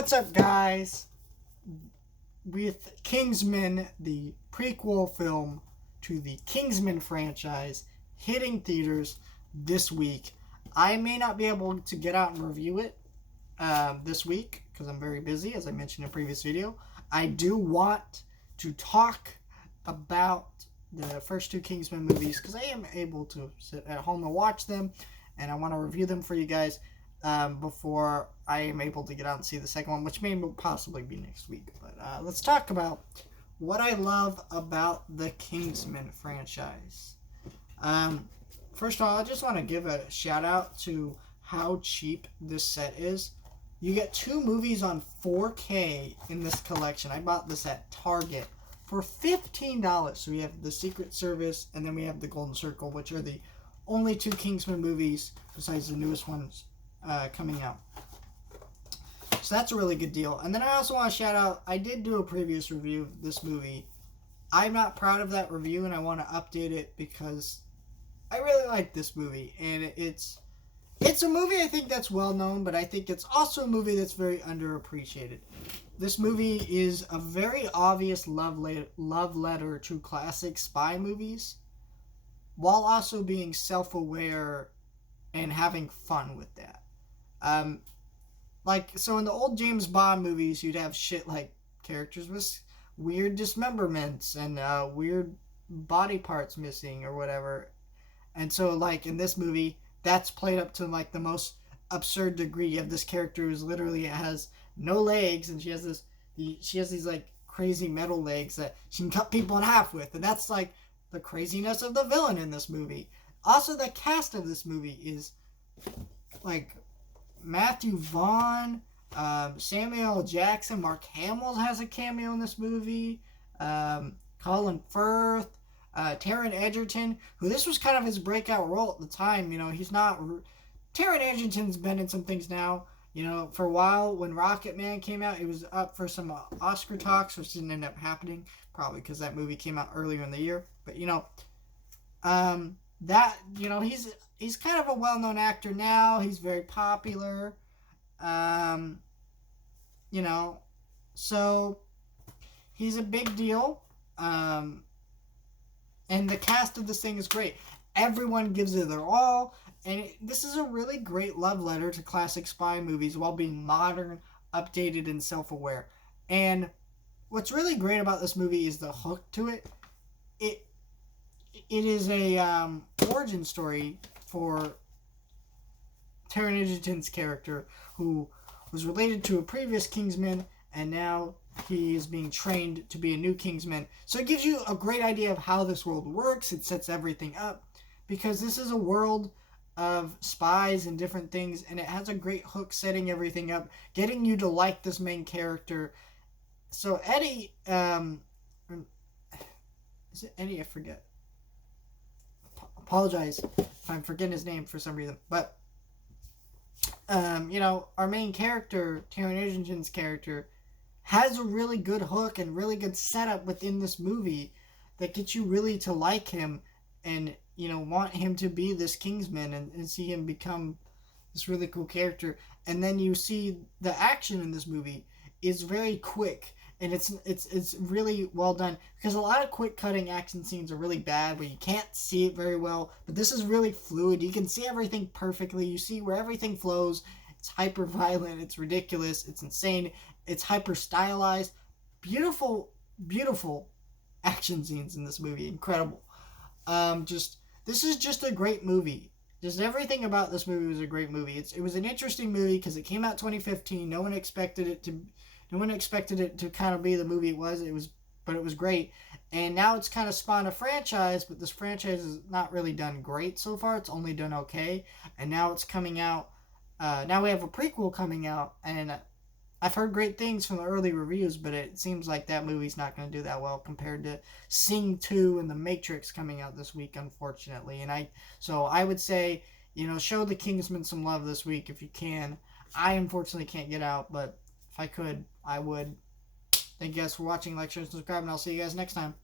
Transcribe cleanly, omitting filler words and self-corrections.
What's up, guys? With Kingsman, the prequel film to the Kingsman franchise, hitting theaters this week. I may not be able to get out and review it this week because I'm very busy, as I mentioned in a previous video. I do want to talk about the first two Kingsman movies because I am able to sit at home and watch them, and I want to review them for you guys before I am able to get out and see the second one, which may possibly be next week. But let's talk about what I love about the Kingsman franchise. First of all, I just want to give a shout out to how cheap this set is. You get two movies on 4K in this collection. I bought this at Target for $15. So we have the Secret Service, and then we have the Golden Circle, which are the only two Kingsman movies besides the newest ones coming out. So that's a really good deal. And then I also want to shout out, I did do a previous review of this movie. I'm not proud of that review, and I want to update it because I really like this movie. And it's a movie I think that's well known, but I think it's also a movie that's very underappreciated. This movie is a very obvious love letter to classic spy movies, while also being self-aware and having fun with that. So in the old James Bond movies, you'd have shit like characters with weird dismemberments and weird body parts missing or whatever. And so, like, in this movie, that's played up to, like, the most absurd degree. You have this character who's literally has no legs, and she has these, like, crazy metal legs that she can cut people in half with. And that's, like, the craziness of the villain in this movie. Also, the cast of this movie is, like, Matthew Vaughn, Samuel L. Jackson, Mark Hamill has a cameo in this movie, Colin Firth, Taron Egerton, who this was kind of his breakout role at the time. You know, Taron Egerton's been in some things now. You know, for a while, when Rocket Man came out, it was up for some Oscar talks, which didn't end up happening, probably because that movie came out earlier in the year. But, you know, he's kind of a well-known actor now. He's very popular. So he's a big deal. And the cast of this thing is great. Everyone gives it their all. And this is a really great love letter to classic spy movies while being modern, updated, and self-aware. And what's really great about this movie is the hook to it. It is a origin story for Taron Egerton's character, who was related to a previous Kingsman, and now he is being trained to be a new Kingsman. So it gives you a great idea of how this world works. It sets everything up, because this is a world of spies and different things, and it has a great hook setting everything up, getting you to like this main character. So Eddie, is it Eddie? I forget. Apologize if I'm forgetting his name for some reason. But, our main character, Taron Egerton's character, has a really good hook and really good setup within this movie that gets you really to like him and, want him to be this Kingsman and see him become this really cool character. And then you see the action in this movie is very quick. And it's really well done, because a lot of quick cutting action scenes are really bad where you can't see it very well. But this is really fluid. You can see everything perfectly. You see where everything flows. It's hyper violent. It's ridiculous. It's insane. It's hyper stylized. Beautiful, beautiful action scenes in this movie. Incredible. This is just a great movie. Just everything about this movie was a great movie. It was an interesting movie because it came out 2015. No one expected it to kind of be the movie it was. But it was great. And now it's kind of spawned a franchise, but this franchise has not really done great so far. It's only done okay. And now it's coming out. Now we have a prequel coming out, and I've heard great things from the early reviews, but it seems like that movie's not going to do that well compared to Sing 2 and The Matrix coming out this week, unfortunately. So I would say, show the Kingsman some love this week if you can. I unfortunately can't get out, but if I could, I would. Thank you guys for watching. Like, share, and subscribe, and I'll see you guys next time.